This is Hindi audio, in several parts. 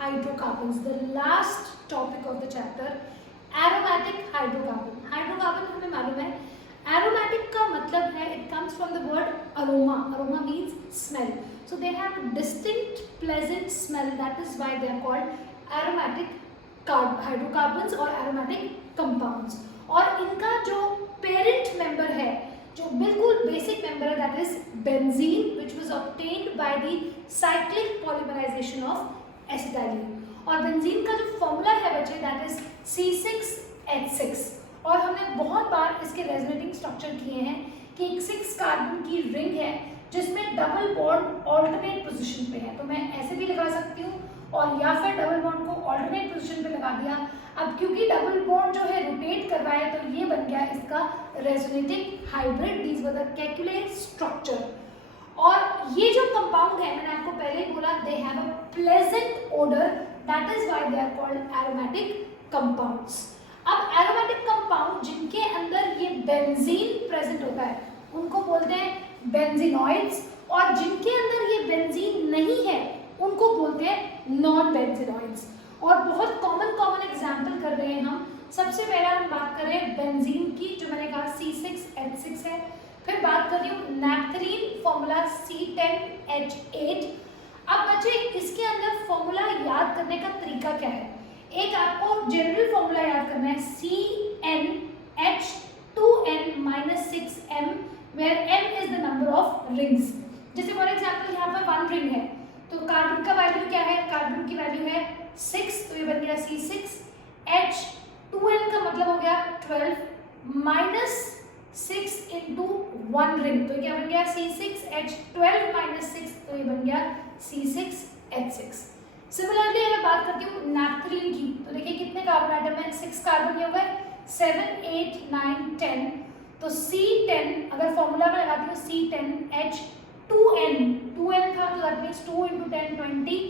hydrocarbons, the last topic of the chapter, aromatic hydrocarbon. Hydrocarbon हमें मालूम है, aromatic का मतलब है, it comes from the word aroma. Aroma means smell. So they have a distinct pleasant smell. That is why they are called aromatic hydrocarbons or aromatic compounds. और इनका जो parent member है, जो बिल्कुल बेसिक मेंबर है, that is benzene, which was obtained by the cyclic polymerisation of acetylene. और बेंजीन का जो फॉर्मूला है बच्चे, दैट इज C6H6. और हमने बहुत बार इसके रेजोनेटिंग स्ट्रक्चर किए हैं कि एक 6 कार्बन की रिंग है जिसमें डबल बॉन्ड ऑल्टरनेट पोजीशन पे है. तो मैं ऐसे भी लगा सकती हूँ और या फिर डबल बॉन्ड को ऑल्टरनेट पोजीशन पे लगा दिया. अब क्योंकि डबल बॉन्ड जो है रोटेट कर रहा है, तो ये बन गया इसका resonating hybrid. These were the calculate structure. और ये जो कंपाउंड है, मैंने आपको पहले ही बोला, they have a pleasant odour, that is why they are called aromatic compounds. अब एरोमेटिक कंपाउंड जिनके अंदर ये बेंजीन प्रेजेंट होता है उनको बोलते हैं बेंजीनॉइड्स, और जिनके अंदर ये बेंजीन नहीं है उनको बोलते हैं नॉन बेंजीनॉइड्स. और बहुत कॉमन एग्जाम्पल कर रहे हैं हम. सबसे पहला हम बात कर रहे हैं बेंजीन की, जो मैंने कहा C6H6 है. फिर बात कर रही हूँ नैप्थलीन, फॉर्मूला C10H8. अब बच्चे इसके अंदर फॉर्मूला याद करने का तरीका क्या है? एक आपको जनरल फॉर्मूला याद करना है, CnH2n-6m, where m is the number of rings. जैसे फॉर एग्जाम्पल यहाँ पर 1 रिंग है, तो कार्बन का वैल्यू क्या है? कार्बन की वैल्यू है 6, तो ये बन गया C6. H2n का मतलब हो गया 12 -6 into 1 रिंग, तो क्या बन गया? C6H12 -6, तो ये बन गया C6H6. सिमिलरली अगर बात करती हूँ नैप्थलीन की, तो देखिए कितने कार्बन आइटम है? 6 कार्बन ये हो गए, 7, 8, 9, 10. तो C10 अगर फॉर्मूला में लगाती हूँ C10H2n, 2n था तो दैट मीन्स 2 into 10 20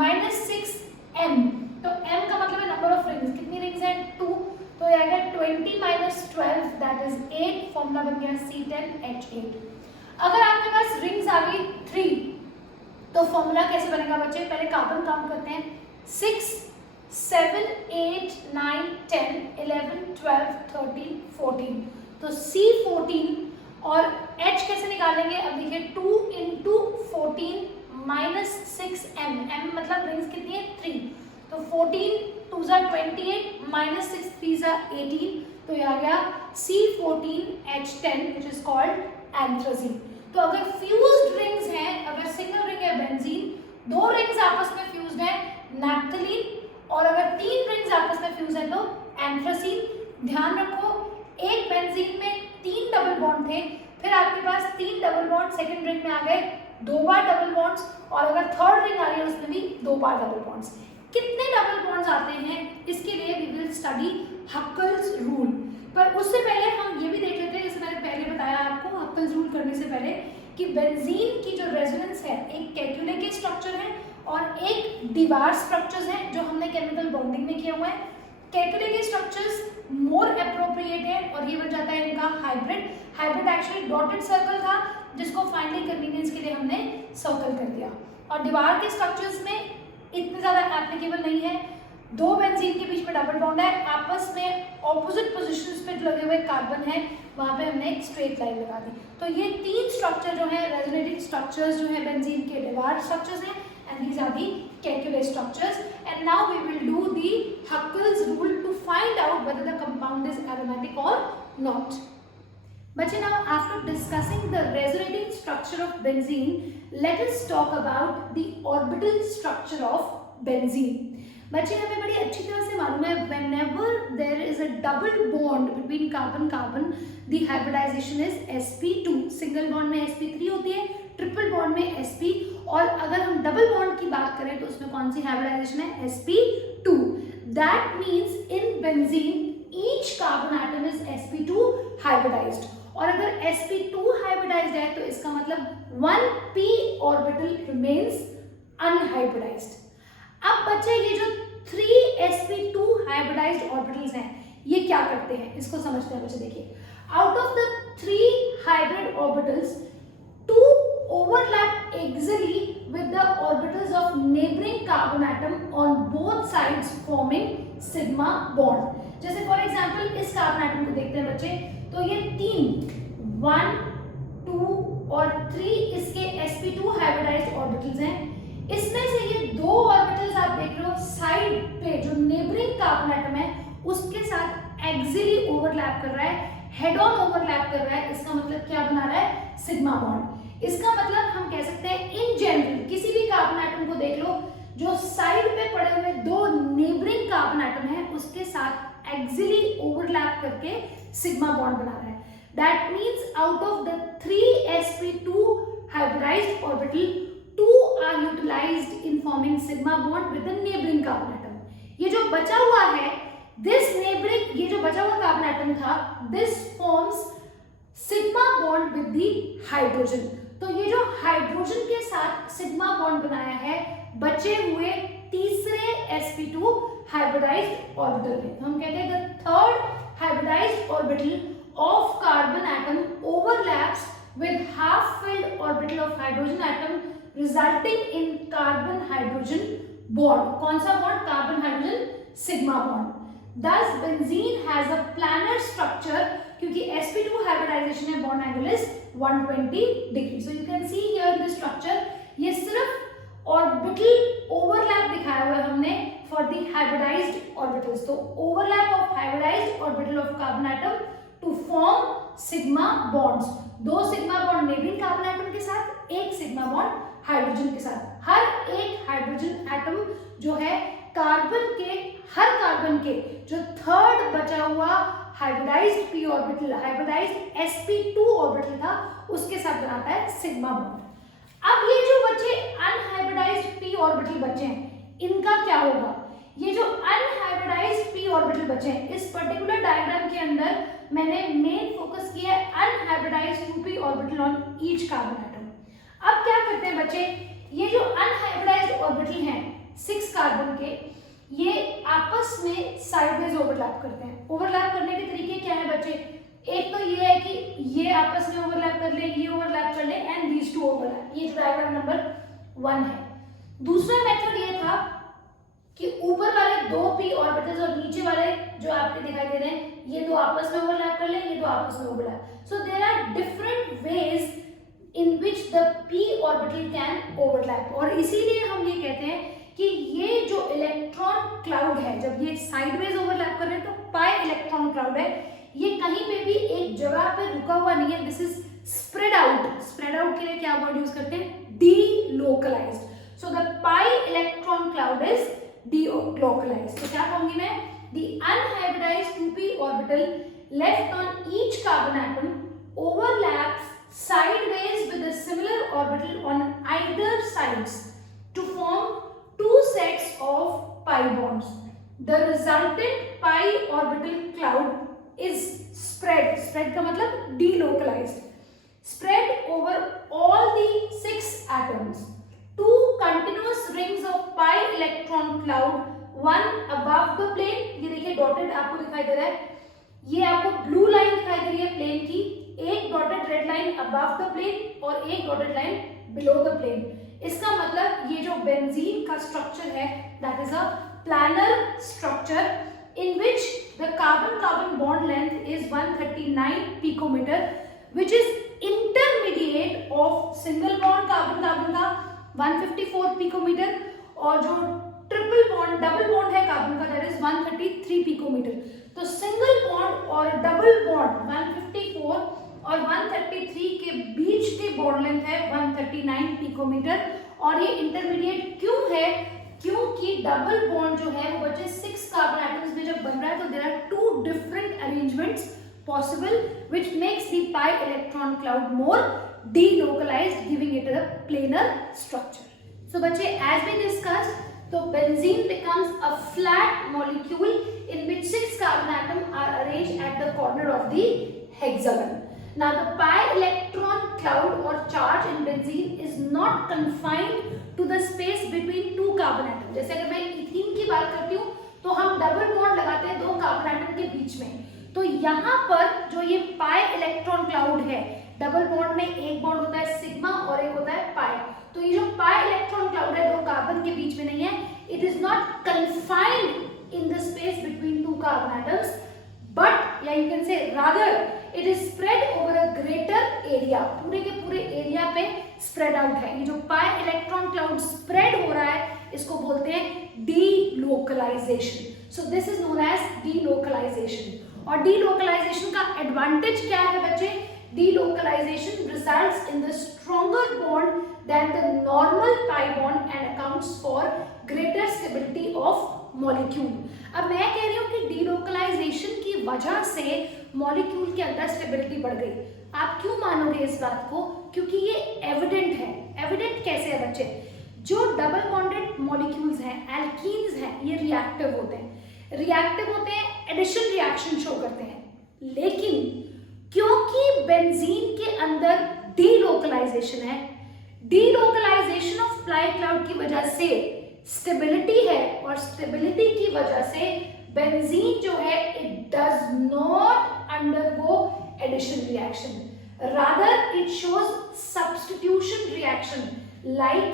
-6m. तो m का मतलब है नंबर ऑफ रिंग्स. कितनी रिंग्स हैं? 2. तो ये आएगा 20 - 12, दैट इज 8. फॉर्मूला बन गया C10H8. अगर आपके पास रिंग्स आ गई 3, तो फॉर्मूला कैसे बनेगा बच्चे? पहले कार्बन काउंट करते हैं. 6, 7, 8, 9, 10, 11, 12, 13, 14. तो C14 और H कैसे निकालेंगे? अब देखिए 2 into 14 -6m. m मतलब रिंग्स कितनी है? 3. तो 14 2 जा 28 -6 3 जा 18. तो ये आ गया C14H10, which is called एंथ्राजीन. तो अगर फ्यूज्ड रिंग्स हैं, अगर सिंगल रिंग है बेंजीन, 2 रिंग्स आपस में फ्यूज्ड है नैप्थलीन, और अगर 3 रिंग्स आपस में फ्यूज है तो एंथ्रासीन. ध्यान रखो, एक बेंजीन में 3 डबल बॉन्ड थे, फिर आपके पास 3 डबल बॉन्ड सेकंड रिंग में आ गए, 2 बार डबल बॉन्ड्स, और अगर थर्ड रिंग आ रही है उसमें भी 2 बार डबल बॉन्ड्स. कितने डबल बॉन्ड्स आते हैं इसके लिए we will study Huckel's rule. पर उससे पहले हम ये भी देख लेते हैं, जैसे मैंने पहले बताया आपको हक्कल्स रूल करने से पहले, कि बेंजीन की जो रेजोनेंस है एक कैल्कुले के स्ट्रक्चर है और एक डिवार स्ट्रक्चर्स हैं जो हमने केमिकल बॉन्डिंग में किया हुआ है. कैल्कुले के स्ट्रक्चर्स मोर एप्रोप्रिएट है और ये बन जाता है इनका hybrid. Hybrid actually dotted circle था जिसको फाइनली कन्वीनियंस के लिए हमने सर्कल कर दिया. और डिवार के स्ट्रक्चर्स में इतने ज़्यादा एप्लीकेबल नहीं है. 2 बेंजीन के बीच में डबल बॉन्ड है, आपस में ऑपोजिट पोजीशंस पे लगे हुए कार्बन है, वहाँ पे हमने एक स्ट्रेट लाइन लगा दी. तो ये 3 स्ट्रक्चर जो है रेजोनेटिंग स्ट्रक्चर्स जो है बेंजीन के डिवार स्ट्रक्चर्स हैं, एंड दीज आर दी कैल्कुलेट structures. And now we will do the Huckel's rule to find out whether the compound is aromatic और not. But now, after discussing the resonating structure of benzene, let us talk about the orbital structure of benzene. बच्चे हमें बड़ी अच्छी तरह से मालूम है, whenever there is a double bond between carbon-carbon, the hybridization is sp2. Single bond में sp3 होती है, ट्रिपल बॉन्ड में sp, और अगर हम डबल बॉन्ड की बात करें तो उसमें कौन सी हाइब्रिडाइजेशन है? sp2. That means in benzene each carbon atom is sp2 hybridized. और अगर sp2 हाइब्रिडाइज्ड है तो इसका मतलब 1p ऑर्बिटल रिमेन्स अनहाइब्रिडाइज्ड. अब बच्चे ये जो 3 sp2 हाइब्रिडाइज्ड ऑर्बिटल्स हैं ये क्या करते हैं, इसको समझते हैं बच्चे. देखिए, out of the 3 hybrid orbitals 2 overlap axially with the orbitals of neighboring carbon atom on both sides forming sigma bond. जैसे फॉर एग्जाम्पल इस कार्बन एटम को देखते हैं बच्चे, तो ये 3 1 2 और 3 इसके sp2 हाइब्रिडाइज्ड ऑर्बिटल्स हैं। इसमें से ये 2 ऑर्बिटल्स आप देख रहे हो साइड पे जो नेबरिंग कार्बन एटम है उसके साथ एक्सियली ओवरलैप कर रहा है, हेड ऑन ओवरलैप कर रहा है। इसका मतलब क्या बना रहा है? Sigma bond. इसका मतलब हम कह सकते हैं इन जनरल किसी भी कार्बन एटम को देख लो, जो साइड पे पड़े हुए 2 नेबरिंग कार्बन एटम है उसके साथ एक्सियली ओवरलैप करके सिग्मा बॉन्ड बना रहा है। That means out of the 3 sp2 hybridized orbital 2 are utilized in forming sigma bond with the neighbouring carbon atom. ये जो बचा हुआ है दिस नेबरिंग, ये जो बचा हुआ कार्बन एटम था, this forms sigma bond with the hydrogen. तो ये जो हाइड्रोजन के साथ सिग्मा बॉन्ड बनाया है बचे हुए तीसरे sp2 हाइब्रिडाइज्ड ऑर्बिटल में, हम कहते हैं the third hybridised orbital of carbon atom overlaps with half filled orbital of hydrogen atom resulting in carbon hydrogen bond. कौन सा bond? Carbon hydrogen sigma bond. Thus benzene has a planar structure क्योंकि sp2 hybridization है, bond angle is 120 degree. So you can see here the structure, ये सिर्फ ऑर्बिटल ओवरलैप दिखाया हुआ है हमने for the hybridized orbitals. तो overlap of hybridized orbital of carbon atom to form sigma bonds. 2 sigma bond neighbouring carbon atom के साथ, 1 सिग्मा बॉन्ड हाइड्रोजन के साथ। हर एक हाइड्रोजन एटम जो है कार्बन के, हर कार्बन के जो थर्ड बचा हुआ hybridized p orbital, hybridized sp2 orbital था उसके साथ बनाता है सिग्मा बॉन्ड। अब ये जो बच्चे अनहाइब्रिडाइज्ड p ऑर्बिटल बचे हैं इनका क्या होगा? ये जो अनहाइब्रिडाइज्ड p ऑर्बिटल बचे हैं, इस पर्टिकुलर डायग्राम के अंदर मैंने मेन फोकस किया है unhybridised 2p orbital on each carbon atom. अब क्या करते हैं बच्चे, ये जो अनहाइब्रिडाइज्ड ऑर्बिटल हैं 6 कार्बन के, ये आपस में साइडवेज ओवरलैप करते हैं। ओवरलैप करने के तरीके क्या है बच्चे? एक तो ये है कि ये आपस में ओवरलैप कर ले, ये ओवरलैप कर ले एंड दीज टू ओवरलैप। ये डायग्राम नंबर 1 है। दूसरा मेथड ये था कि ऊपर वाले 2 p ऑर्बिटल्स और नीचे वाले जो आपके दिखाई दे रहे हैं ये 2 आपस में ओवरलैप कर ले, ये 2 आपस में overlap. So there are different ways in which the p orbital can overlap, और इसीलिए हम ये कहते हैं कि ये जो इलेक्ट्रॉन क्लाउड है, जब ये साइडवेज ओवरलैप कर रहे हैं तो पाई इलेक्ट्रॉन क्लाउड है, ये कहीं पे भी एक जगह पे रुका हुआ नहीं है, this is spread out. Spread out के लिए क्या वर्ड यूज करते हैं? Delocalised. So the pi electron cloud is delocalised. तो क्या कहूंगी मैं? The unhybridised 2p orbital left on each carbon atom overlaps sideways with a similar orbital on either sides to form 2 sets of pi bonds. The resultant pi orbital cloud is spread. Spread का मतलब delocalized. Spread over all the 6 atoms. 2 continuous rings of pi electron cloud, one above the plane. ये देखिए dotted आपको दिखाई दे रहा है, ये आपको ब्लू लाइन दिखाई दे रही है प्लेन की, एक dotted red line above the plane और एक dotted line below the plane. इसका मतलब ये जो बेंजीन का स्ट्रक्चर है that is a planar structure in which the carbon carbon bond length is 139 picometer which is intermediate of single bond carbon carbon का 154 पिकोमीटर और जो ट्रिपल बॉन्ड डबल बॉन्ड है कार्बन का दैट इज 133 पिकोमीटर। तो सिंगल बॉन्ड और डबल बॉन्ड 154 और 133 के बीच की बॉन्ड लेंथ है 139 पिकोमीटर। और ये इंटरमीडिएट क्यों है? क्योंकि डबल बॉन्ड जो है वो बच्चे 6 कार्बन एटम्स में जब बन रहा है तो there are 2 different arrangements possible which makes the pi electron cloud more delocalized giving it a planar structure. So बच्चे as we discussed, तो benzene becomes a flat molecule in which 6 carbon atoms are arranged at the corner of the hexagon. Now the pi electron cloud or charge in benzene is not confined to the space between 2 carbon atoms. जैसे अगर मैं इथीन की बात करती हूँ तो हम डबल बॉन्ड लगाते हैं 2 कार्बन एटम के बीच में, तो यहाँ पर जो ये पाई इलेक्ट्रॉन क्लाउड है डबल बॉन्ड में एक बॉन्ड होता है सिग्मा और एक होता है पाई। तो ये जो पाई इलेक्ट्रॉन क्लाउड है दो कार्बन के बीच में नहीं है, it is not confined in the space between two carbon atoms, but या you can say rather it is spread over a greater area, पूरे के पूरे एरिया पे स्प्रेड आउट है। ये जो पाई इलेक्ट्रॉन क्लाउड स्प्रेड हो रहा है इसको बोलते हैं delocalization. So this is known as delocalization. और डीलोकलाइजेशन का एडवांटेज क्या है बच्चे? Delocalization results in the stronger bond than the normal pi bond and accounts for greater stability of molecule। अब मैं कह रही हूँ कि डीलोकलाइजेशन की वजह से मॉलिक्यूल के अंदर स्टेबिलिटी बढ़ गई। आप क्यों मानोगे इस बात को? क्योंकि ये एविडेंट है। एविडेंट कैसे है बच्चे? जो डबल बॉन्डेड मॉलिक्यूल्स हैं, एल्कीन्स हैं, ये रिएक्टिव होते हैं। रिएक्टिव होते हैं, एडिशन रिएक्शन शो करते हैं। लेकिन क्योंकि बेंजीन के अंदर डीलोकलाइजेशन है, डीलोकलाइजेशन ऑफ पाई क्लाउड की वजह से स्टेबिलिटी है, और स्टेबिलिटी की वजह से बेंजीन जो है it does not undergo addition reaction, rather it shows substitution reaction like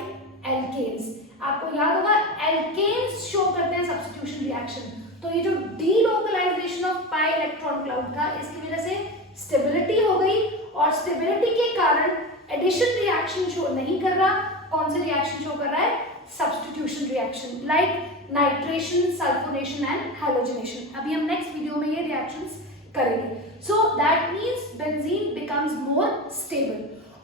alkanes. आपको याद होगा एल्केन्स शो करते हैं सब्स्टिट्यूशन रिएक्शन। तो ये जो delocalization of pi electron cloud का, इसकी वजह से स्टेबिलिटी हो गई, और स्टेबिलिटी के कारण एडिशन रिएक्शन शो नहीं कर रहा। कौन से रिएक्शन शो कर रहा है? Substitution reaction like nitration, sulphonation and halogenation. अभी हम नेक्स्ट वीडियो में ये रिएक्शंस करेंगे। So that means benzene becomes more stable.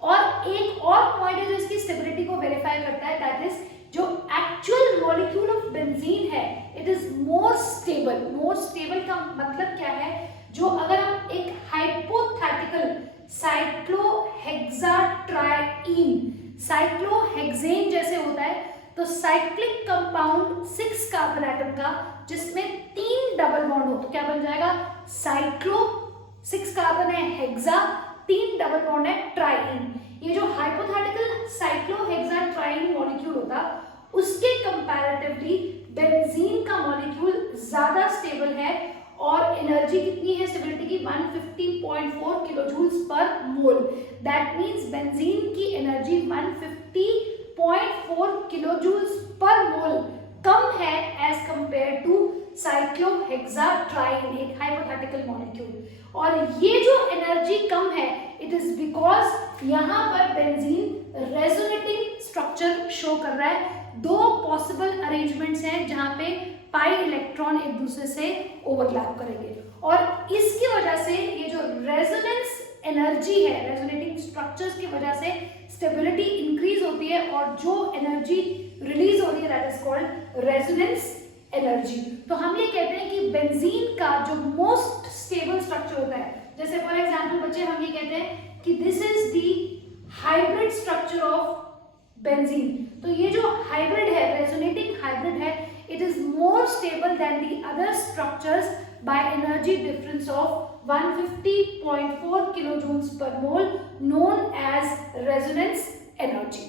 और एक और पॉइंट है जो इसकी स्टेबिलिटी को वेरीफाई करता है, दैट इज जो एक्चुअल मॉलिक्यूल ऑफ बेंजीन है it is more stable. More stable का मतलब क्या है? जो अगर हम एक हाइपोथेटिकल साइक्लोहेक्साट्राईन, साइक्लोहेक्सेन जैसे होता है, तो साइक्लिक कंपाउंड 6 कार्बन एटम का जिसमें 3 डबल बॉन्ड हो, तो क्या बन जाएगा? साइक्लो, 6 कार्बन है हेक्सा, 3 डबल बॉन्ड है ट्राईन। ये जो हाइपोथेटिकल साइक्लोहेक्साट्राईन मॉलिक्यूल होता, उसके कंपैरेटिवली बेंजीन का मॉलिक्यूल ज्यादा स्टेबल है, और एनर्जी कितनी है स्टेबिलिटी की? 150.4 किलोजूल्स पर मोल। दैट मींस बेंजीन की एनर्जी 150.4 किलोजूल्स पर मोल कम है एज कंपेयर टू साइक्लोहेक्साट्राईन, एक हाइपोथेटिकल मॉलिक्यूल। और ये जो एनर्जी कम है इट इज बिकॉज यहाँ पर बेंजीन रेजोनेटिंग स्ट्रक्चर शो कर रहा है। 2 पॉसिबल अरेंजमेंट्स हैं जहाँ पे पाई इलेक्ट्रॉन एक दूसरे से ओवरलैप करेंगे, और इसकी वजह से ये जो रेजोनेंस एनर्जी है, रेजोनेटिंग स्ट्रक्चर्स की वजह से स्टेबिलिटी इंक्रीज होती है, और जो एनर्जी रिलीज हो रही है that is called resonance energy. तो हम ये कहते हैं कि बेंजीन का जो मोस्ट स्टेबल स्ट्रक्चर होता है, जैसे फॉर एग्जांपल बच्चे हम ये कहते हैं कि this is the hybrid structure of benzene. तो ये जो हाइब्रिड है, रेजोनेटिंग हाइब्रिड है, it is more stable than the other structures by energy difference of 150.4 kilojoules per mole, known as resonance energy।